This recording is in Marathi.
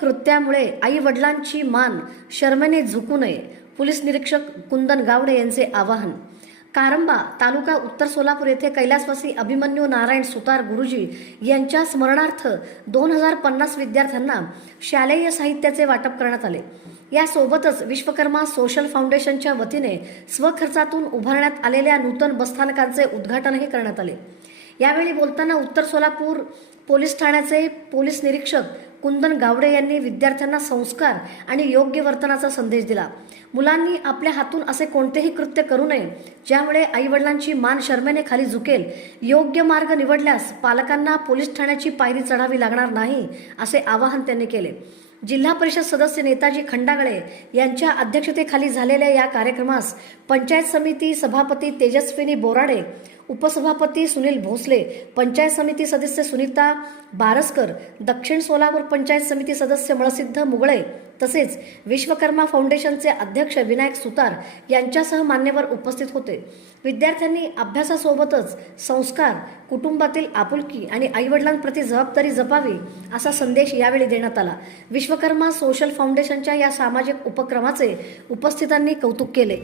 कृत्यामुळे आई वडिलांची मान शरमेने झुकू नये. पोलीस निरीक्षक कुंदन गावडे यांचे आवाहन. कारंबा तालुका उत्तर सोलापूर येथे कैलासवासी अभिमन्यू नारायण सुतार गुरुजी यांच्या स्मरणार्थ 2050 विद्यार्थ्यांना शालेय साहित्याचे वाटप करण्यात आले. यासोबतच विश्वकर्मा सोशल फाउंडेशनच्या वतीने स्वखर्चातून उभारण्यात आलेल्या नूतन बसस्थानकांचे उद्घाटनही करण्यात आले. यावेळी बोलताना उत्तर सोलापूर पोलीस ठाण्याचे पोलीस निरीक्षक कुंदन गावडे यांनी विद्यार्थ्यांना संस्कार आणि योग्य वर्तनाचा संदेश दिला. मुलांनी आपल्या हातून असे कोणतेही कृत्य करू नये ज्यामुळे आईवडिलांची मान शरमेने खाली झुकेल. योग्य मार्ग निवडल्यास पालकांना पोलीस ठाण्याची पायरी चढावी लागणार नाही, असे आवाहन त्यांनी केले. जिल्हा परिषद सदस्य नेताजी खंडागळे यांच्या अध्यक्षतेखाली झालेल्या या कार्यक्रमास पंचायत समिती सभापती तेजस्विनी बोराडे, उपसभापती सुनील भोसले, पंचायत समिती सदस्य सुनीता बारसकर, दक्षिण सोलापूर पंचायत समिती सदस्य मळसिद्ध मुगळे तसेच विश्वकर्मा फाउंडेशनचे अध्यक्ष विनायक सुतार यांच्यासह मान्यवर उपस्थित होते. विद्यार्थ्यांनी अभ्यासासोबतच संस्कार, कुटुंबातील आपुलकी आणि आईवडिलांप्रती जबाबदारी जपावी असा संदेश यावेळी देण्यात आला. विश्वकर्मा सोशल फाउंडेशनच्या या सामाजिक उपक्रमाचे उपस्थितांनी कौतुक केले.